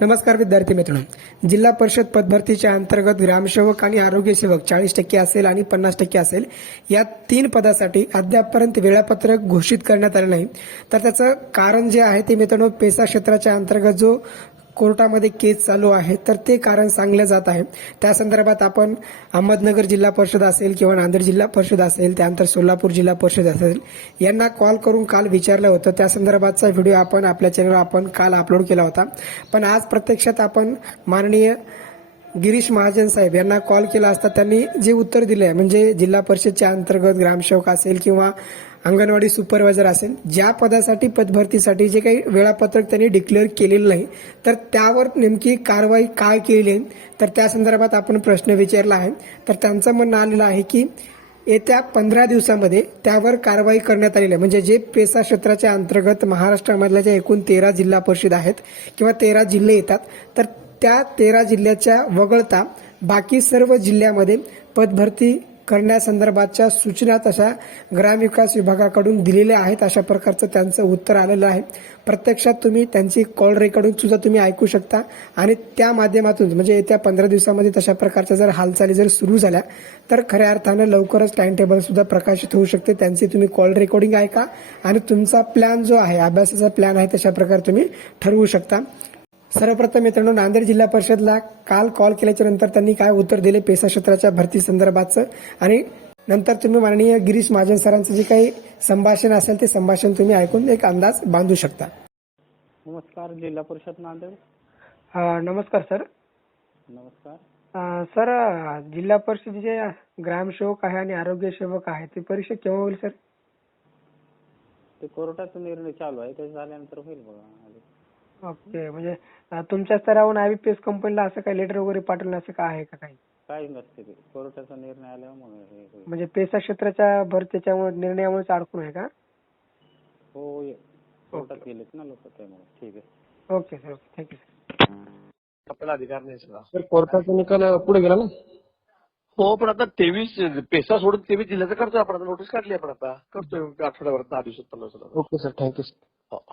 नमस्कार विद्यार्थी मित्रांनो. जिल्हा परिषद पदभरतीच्या अंतर्गत ग्रामसेवक आणि आरोग्य सेवक चाळीस टक्के असेल आणि पन्नास टक्के असेल या तीन पदासाठी अद्यापपर्यंत वेळापत्रक घोषित करण्यात आलं नाही. तर त्याचं कारण जे आहे ते मित्रांनो पेसा क्षेत्राच्या अंतर्गत जो कोर्टामध्ये केस चालू आहे तर ते कारण सांगलं जात आहे. त्या संदर्भात आपण अहमदनगर जिल्हा परिषद असेल किंवा नांदेड जिल्हा परिषद असेल त्यानंतर सोलापूर जिल्हा परिषद असेल यांना कॉल करून काल विचारलं होतं. त्या संदर्भातचा व्हिडिओ आपण आपल्या चॅनलवर आपण काल अपलोड केला होता. पण आज प्रत्यक्षात आपण माननीय गिरीश महाजन साहेब यांना कॉल केला असता त्यांनी जे उत्तर दिले आहे म्हणजे जिल्हा परिषदच्या अंतर्गत ग्रामसेवक असेल किंवा अंगणवाडी सुपरवायझर असेल ज्या पदासाठी पदभरतीसाठी जे काही वेळापत्रक त्यांनी डिक्लेअर केलेलं नाही तर त्यावर नेमकी कारवाई काय केली आहे? तर त्या संदर्भात आपण प्रश्न विचारला आहे. तर त्यांचं म्हणणं आलेलं आहे की येत्या पंधरा दिवसामध्ये त्यावर कारवाई करण्यात आलेली आहे. म्हणजे जे पेसा क्षेत्राच्या अंतर्गत महाराष्ट्रामधल्या ज्या एकूण तेरा जिल्हा परिषद आहेत किंवा तेरा जिल्हे येतात तर त्या तेरा जिल्ह्याच्या वगळता बाकी सर्व जिल्ह्यामध्ये पदभरती करण्यासंदर्भातच्या सूचना तशा ग्रामविकास विभागाकडून दिलेल्या आहेत. अशा प्रकारचं त्यांचं उत्तर आलेलं आहे. प्रत्यक्षात तुम्ही त्यांची कॉल रेकॉर्डिंग सुद्धा तुम्ही ऐकू शकता. आणि त्या माध्यमातून म्हणजे येत्या पंधरा दिवसामध्ये तशा प्रकारच्या जर हालचाली जर सुरू झाल्या तर खऱ्या अर्थानं लवकरच टाइम टेबल सुद्धा प्रकाशित होऊ शकते. त्यांची तुम्ही कॉल रेकॉर्डिंग ऐका. आणि तुमचा प्लॅन जो आहे अभ्यासाचा प्लॅन आहे तशा प्रकारे तुम्ही ठरवू शकता. सर्वप्रथम मित्रांनो नांदेड जिल्हा परिषदला काल कॉल केल्याच्यानंतर त्यांनी काय उत्तर दिले पेसा क्षेत्राच्या भरती संदर्भातचं आणि नंतर तुम्ही माननीय गिरीश महाजन सरांचं जे काही संभाषण असेल ते संभाषण तुम्ही ऐकून एक अंदाज बांधू शकता. नमस्कार जिल्हा परिषद नांदेड. अं, नमस्कार सर. नमस्कार. अं, सर जिल्हा परिषदेचे ग्रामसेवक आहे आणि आरोग्य सेवक आहे ते परीक्षा केव्हा होईल सर? ते कोर्टाचा निर्णय चालू आहे ते झाल्यानंतर होईल बघा. ओके म्हणजे अं, तुमच्या स्तरावरून आयबीपीएस कंपनीला असं काही लेटर वगैरे पाठवलं असं काय आहे का काही? काही नसते ते. कोर्टाचा निर्णय हे होईल. म्हणजे पेसा क्षेत्राच्या भरतीच्या निर्णयामुळे अडकून आहे का? हो ये. कोर्टात गेलेत ना लोक त्यामुळे. ठीक आहे. Okay sir. Okay thank you sir. आपल्याला अधिकार नाही तर कोर्टाचा निकाल पुढे गेला ना? हो पण आता तेवीस पेसा सोडून तेवीस जिल्ह्याचं करतोय आपण. आता नोटीस काढली आपण आता. करतोय आठवड्याभरात दहा दिवसात पंधरा दिवसात ओके सर. Thank you sir.